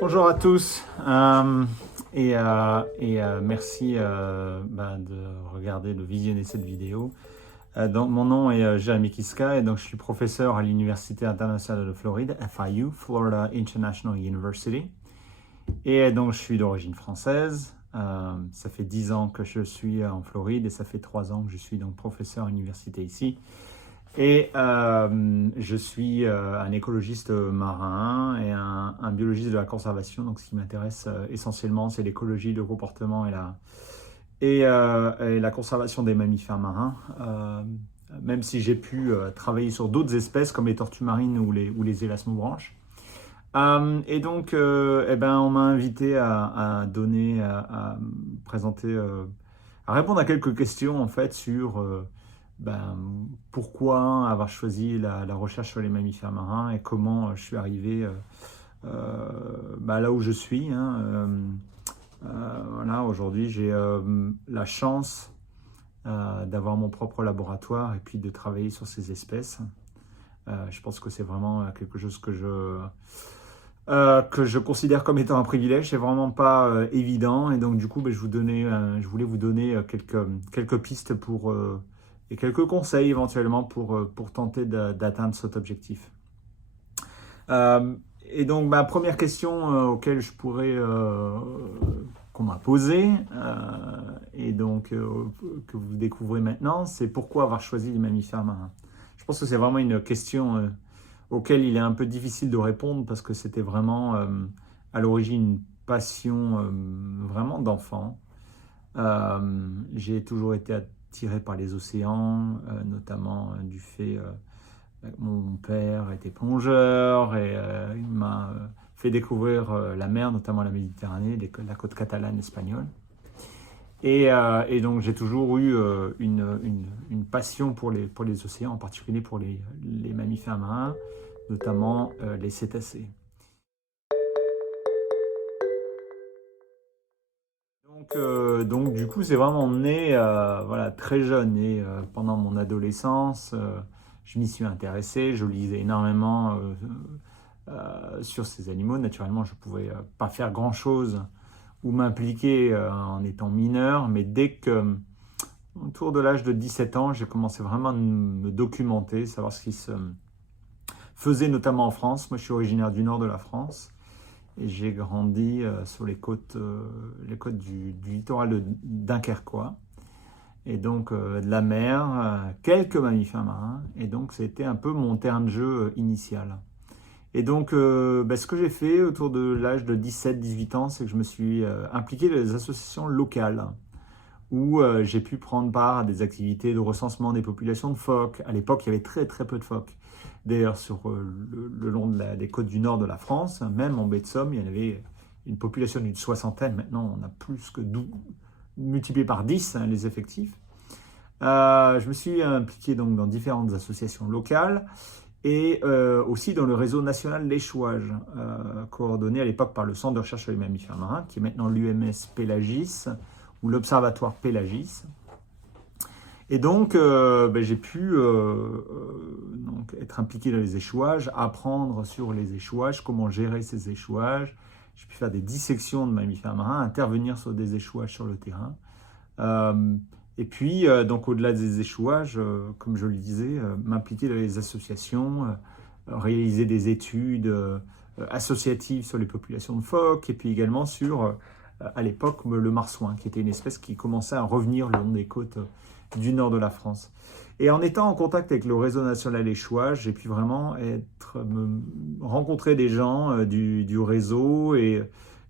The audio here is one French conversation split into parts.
Bonjour à tous merci de regarder, de visionner cette vidéo. Donc, mon nom est Jérémy Kiska et donc je suis professeur à l'Université internationale de Floride, FIU, Florida International University. Et donc je suis d'origine française. Ça fait 10 ans que je suis en Floride et ça fait 3 ans que je suis donc professeur à l'université ici. Et je suis un écologiste marin et un biologiste de la conservation. Donc, ce qui m'intéresse essentiellement, c'est l'écologie, le comportement et la conservation des mammifères marins. Même si j'ai pu travailler sur d'autres espèces comme les tortues marines ou les élasmobranches. On m'a invité à donner, à présenter, à répondre à quelques questions en fait sur ben, pourquoi avoir choisi la recherche sur les mammifères marins et comment je suis arrivé là où je suis. Voilà, aujourd'hui, j'ai la chance d'avoir mon propre laboratoire et puis de travailler sur ces espèces. Je pense que c'est vraiment quelque chose que je considère comme étant un privilège. C'est vraiment pas évident. Et donc, du coup, je voulais vous donner quelques pistes et quelques conseils éventuellement pour tenter d'atteindre cet objectif. Euh, Ma première question auquel qu'on m'a posée, que vous découvrez maintenant, c'est pourquoi avoir choisi les mammifères marins. Je pense que c'est vraiment une question auquel il est un peu difficile de répondre parce que c'était vraiment à l'origine une passion vraiment d'enfant. J'ai toujours été attiré par les océans, notamment du fait mon père était plongeur et il m'a fait découvrir la mer, notamment la Méditerranée, la côte catalane espagnole. Donc j'ai toujours eu une passion pour les océans, en particulier pour les mammifères marins, notamment les cétacés. Donc du coup, c'est vraiment né voilà, très jeune et pendant mon adolescence, je m'y suis intéressé, je lisais énormément sur ces animaux. Naturellement, je ne pouvais pas faire grand-chose ou m'impliquer en étant mineur, mais dès que, autour de l'âge de 17 ans, j'ai commencé vraiment à me documenter, savoir ce qui se faisait notamment en France. Moi, je suis originaire du nord de la France et j'ai grandi sur les côtes du littoral dunkerquois et donc de la mer, quelques mammifères marins. Et donc, c'était un peu mon terrain de jeu initial. Et donc, ce que j'ai fait autour de l'âge de 17-18 ans, c'est que je me suis impliqué dans des associations locales où j'ai pu prendre part à des activités de recensement des populations de phoques. À l'époque, il y avait très très peu de phoques. D'ailleurs, sur le long des côtes du nord de la France, même en baie de Somme, il y en avait une population d'une soixantaine. Maintenant, on a plus que 12, multiplié par 10 les effectifs. Je me suis impliqué donc dans différentes associations locales et aussi dans le réseau national d'échouage, coordonné à l'époque par le Centre de recherche sur les mammifères marins, qui est maintenant l'UMS Pélagis, ou l'Observatoire Pélagis. Et donc, j'ai pu donc être impliqué dans les échouages, apprendre sur les échouages, comment gérer ces échouages. J'ai pu faire des dissections de mammifères marins, intervenir sur des échouages sur le terrain. Et puis, donc au-delà des échouages, comme je le disais, m'impliquer dans les associations, réaliser des études associatives sur les populations de phoques, et puis également sur, à l'époque, le marsouin, qui était une espèce qui commençait à revenir le long des côtes du nord de la France. Et en étant en contact avec le réseau national échouage, j'ai pu vraiment rencontrer des gens du réseau et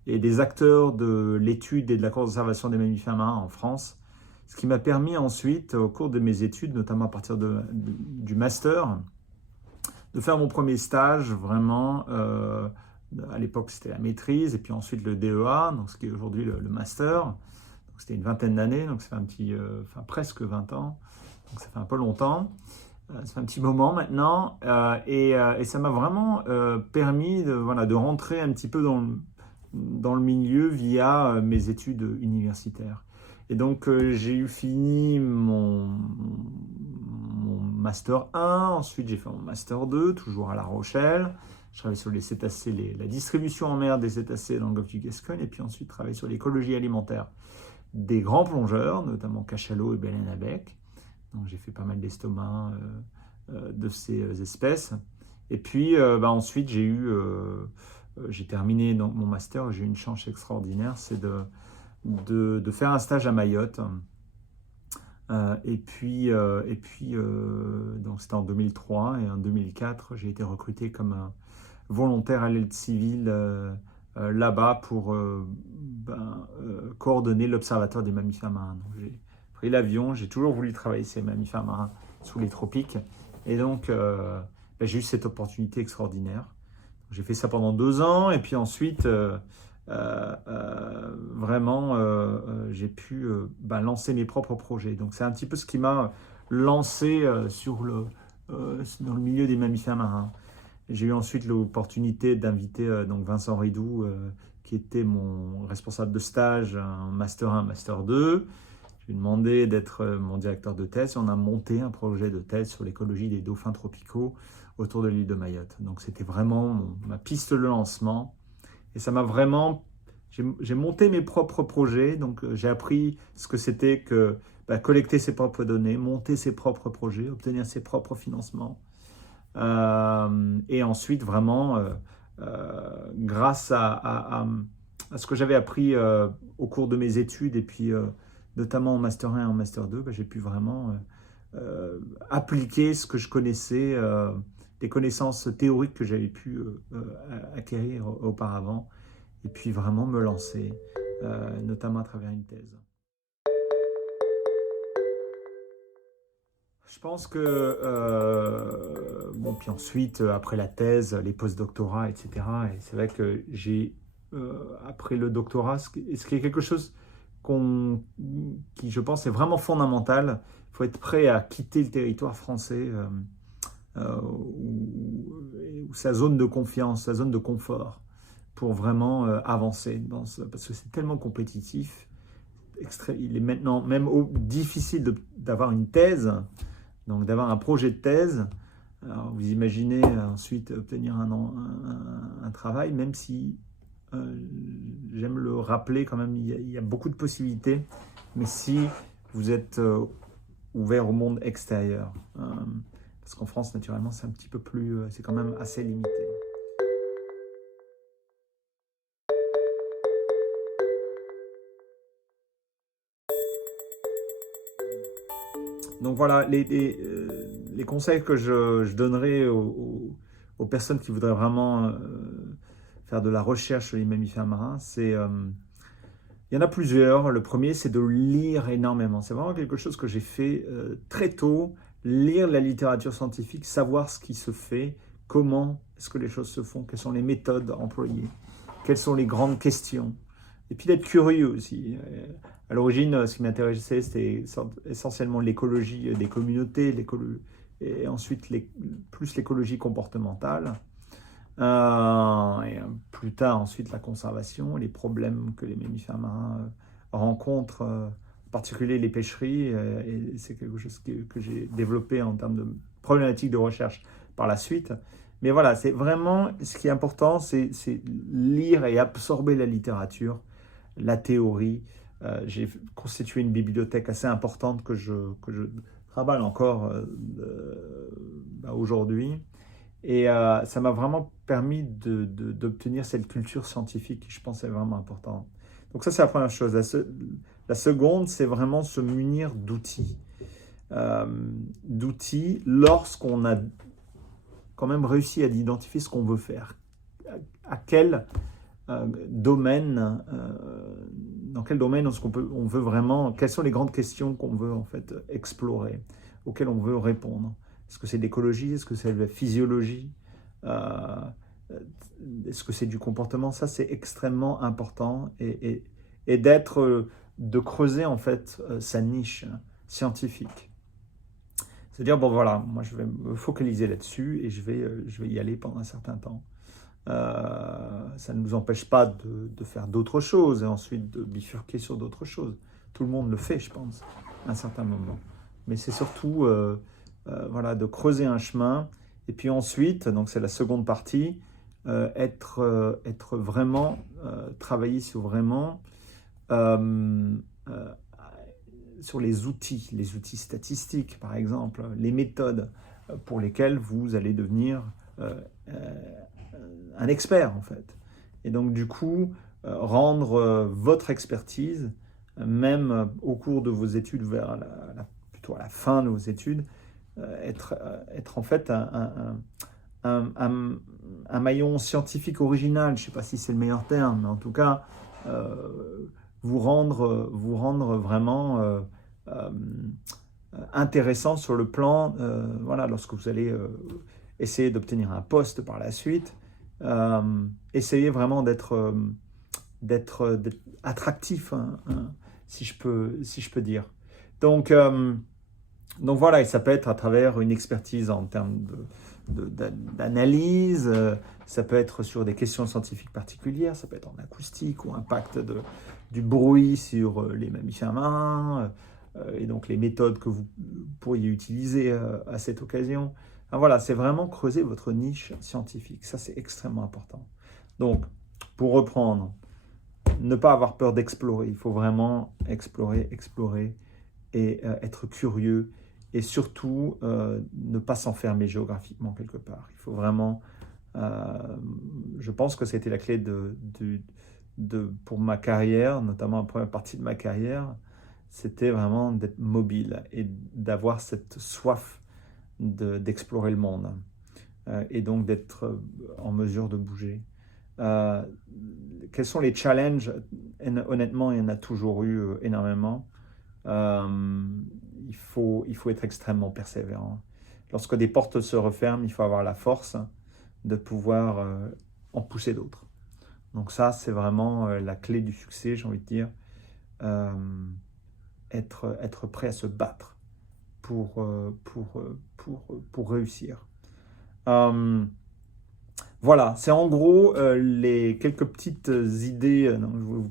des acteurs de l'étude et de la conservation des mammifères marins en France. Ce qui m'a permis ensuite, au cours de mes études, notamment à partir du master, de faire mon premier stage vraiment. À l'époque, c'était la maîtrise, et puis ensuite le DEA, donc ce qui est aujourd'hui le master. Donc, c'était une vingtaine d'années, donc ça fait presque 20 ans, donc ça fait un peu longtemps. Ça fait un petit moment maintenant, et ça m'a vraiment permis de rentrer un petit peu dans le milieu via mes études universitaires. Et donc, j'ai eu fini mon Master 1, ensuite j'ai fait mon Master 2, toujours à La Rochelle. Je travaille sur les cétacés, la distribution en mer des cétacés dans le golfe du Gascogne, et puis ensuite travaille sur l'écologie alimentaire des grands plongeurs, notamment cachalot et baleine à bec. Donc j'ai fait pas mal d'estomacs de ces espèces. Et puis ensuite j'ai terminé donc, mon master, j'ai eu une chance extraordinaire, c'est de faire un stage à Mayotte. Donc c'était en 2003 et en 2004, j'ai été recruté comme un volontaire à l'aide civile là-bas pour coordonner l'Observatoire des mammifères marins. Donc, j'ai pris l'avion, j'ai toujours voulu travailler ces mammifères marins sous les tropiques. Et donc, j'ai eu cette opportunité extraordinaire. J'ai fait ça pendant 2 ans et puis ensuite, j'ai pu lancer mes propres projets. Donc c'est un petit peu ce qui m'a lancé dans le milieu des mammifères marins. J'ai eu ensuite l'opportunité d'inviter donc Vincent Ridou, qui était mon responsable de stage, en Master 1, Master 2. Je lui ai demandé d'être mon directeur de thèse. On a monté un projet de thèse sur l'écologie des dauphins tropicaux autour de l'île de Mayotte. Donc c'était vraiment ma piste de lancement. Et ça m'a vraiment... J'ai monté mes propres projets, donc j'ai appris ce que c'était que collecter ses propres données, monter ses propres projets, obtenir ses propres financements. Et ensuite, vraiment, grâce à ce que j'avais appris au cours de mes études, et puis notamment en Master 1 et en Master 2, j'ai pu vraiment appliquer ce que je connaissais, des connaissances théoriques que j'avais pu acquérir auparavant, et puis vraiment me lancer, notamment à travers une thèse. Je pense que, puis ensuite, après la thèse, les post-doctorats, etc. Et c'est vrai que après le doctorat, ce qui est quelque chose qui, je pense, est vraiment fondamental. Il faut être prêt à quitter le territoire français ou sa zone de confiance, sa zone de confort, pour vraiment avancer, parce que c'est tellement compétitif. Il est maintenant même difficile d'avoir une thèse, donc d'avoir un projet de thèse. Alors vous imaginez ensuite obtenir un travail, même si j'aime le rappeler quand même, il y a beaucoup de possibilités, mais si vous êtes ouvert au monde extérieur, parce qu'en France naturellement c'est un petit peu plus, c'est quand même assez limité. Donc voilà, les conseils que je donnerais aux personnes qui voudraient vraiment faire de la recherche sur les mammifères marins, il y en a plusieurs. Le premier, c'est de lire énormément. C'est vraiment quelque chose que j'ai fait très tôt, lire la littérature scientifique, savoir ce qui se fait, comment est-ce que les choses se font, quelles sont les méthodes employées, quelles sont les grandes questions. Et puis d'être curieux aussi. À l'origine, ce qui m'intéressait, c'était essentiellement l'écologie des communautés, et ensuite plus l'écologie comportementale. Et plus tard, ensuite, la conservation, les problèmes que les mammifères marins rencontrent, en particulier les pêcheries. Et c'est quelque chose que j'ai développé en termes de problématiques de recherche par la suite. Mais voilà, c'est vraiment, ce qui est important, c'est lire et absorber la littérature, la théorie. J'ai constitué une bibliothèque assez importante que je travaille encore aujourd'hui. Et ça m'a vraiment permis d'obtenir cette culture scientifique qui, je pense, est vraiment importante. Donc ça, c'est la première chose. La seconde, c'est vraiment se munir d'outils. D'outils lorsqu'on a quand même réussi à identifier ce qu'on veut faire. À quel domaine, dans quel domaine on veut vraiment, quelles sont les grandes questions qu'on veut en fait explorer, auxquelles on veut répondre. Est-ce que c'est l'écologie? Est-ce que c'est la physiologie? Est-ce que c'est du comportement? Ça, c'est extrêmement important, et de creuser en fait sa niche scientifique. C'est-à-dire, bon voilà, moi je vais me focaliser là-dessus et je vais y aller pendant un certain temps. Ça ne nous empêche pas de faire d'autres choses et ensuite de bifurquer sur d'autres choses. Tout le monde le fait, je pense, à un certain moment. Mais c'est surtout de creuser un chemin. Et puis ensuite, donc c'est la seconde partie, être vraiment, travailler sur vraiment euh, euh, sur les outils statistiques par exemple, les méthodes pour lesquelles vous allez devenir euh, euh, un expert en fait. Et donc du coup, rendre votre expertise, même au cours de vos études, plutôt à la fin de vos études, être en fait un maillon scientifique original, je ne sais pas si c'est le meilleur terme, mais en tout cas, vous rendre vraiment euh, intéressant sur le plan, voilà, lorsque vous allez essayer d'obtenir un poste par la suite, essayez vraiment d'être attractif, hein, si je peux dire. Donc, donc voilà, et ça peut être à travers une expertise en termes d'analyse, ça peut être sur des questions scientifiques particulières, ça peut être en acoustique ou impact du bruit sur les mammifères marins, et donc les méthodes que vous pourriez utiliser à cette occasion. Ah, voilà, c'est vraiment creuser votre niche scientifique, ça c'est extrêmement important. Donc, pour reprendre, ne pas avoir peur d'explorer, il faut vraiment explorer, explorer et être curieux et surtout ne pas s'enfermer géographiquement quelque part. Il faut vraiment, je pense que c'était la clé pour ma carrière, notamment la première partie de ma carrière, c'était vraiment d'être mobile et d'avoir cette soif d'explorer le monde et donc d'être en mesure de bouger. Euh, Quels sont les challenges? Honnêtement, il y en a toujours eu énormément. Euh, il faut être extrêmement persévérant. Lorsque des portes se referment, il faut avoir la force de pouvoir en pousser d'autres. Donc ça, c'est vraiment la clé du succès, j'ai envie de dire. Euh, être prêt à se battre pour réussir. Euh, voilà, c'est en gros les quelques petites idées. Donc je voulais vous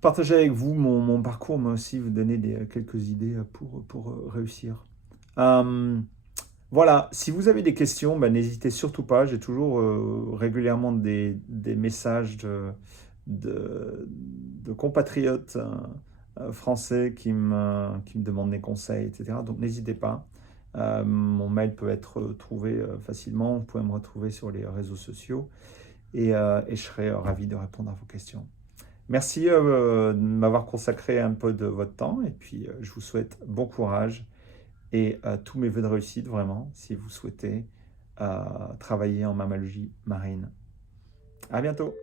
partager avec vous mon parcours, mais aussi vous donner quelques idées pour réussir. Euh, voilà, si vous avez des questions, ben, n'hésitez surtout pas. J'ai toujours régulièrement des messages de compatriotes français qui me demandent des conseils, etc. Donc n'hésitez pas. Mon mail peut être trouvé facilement. Vous pouvez me retrouver sur les réseaux sociaux et je serai ravi de répondre à vos questions. Merci de m'avoir consacré un peu de votre temps et puis je vous souhaite bon courage et tous mes voeux de réussite vraiment si vous souhaitez travailler en mammalogie marine. À bientôt!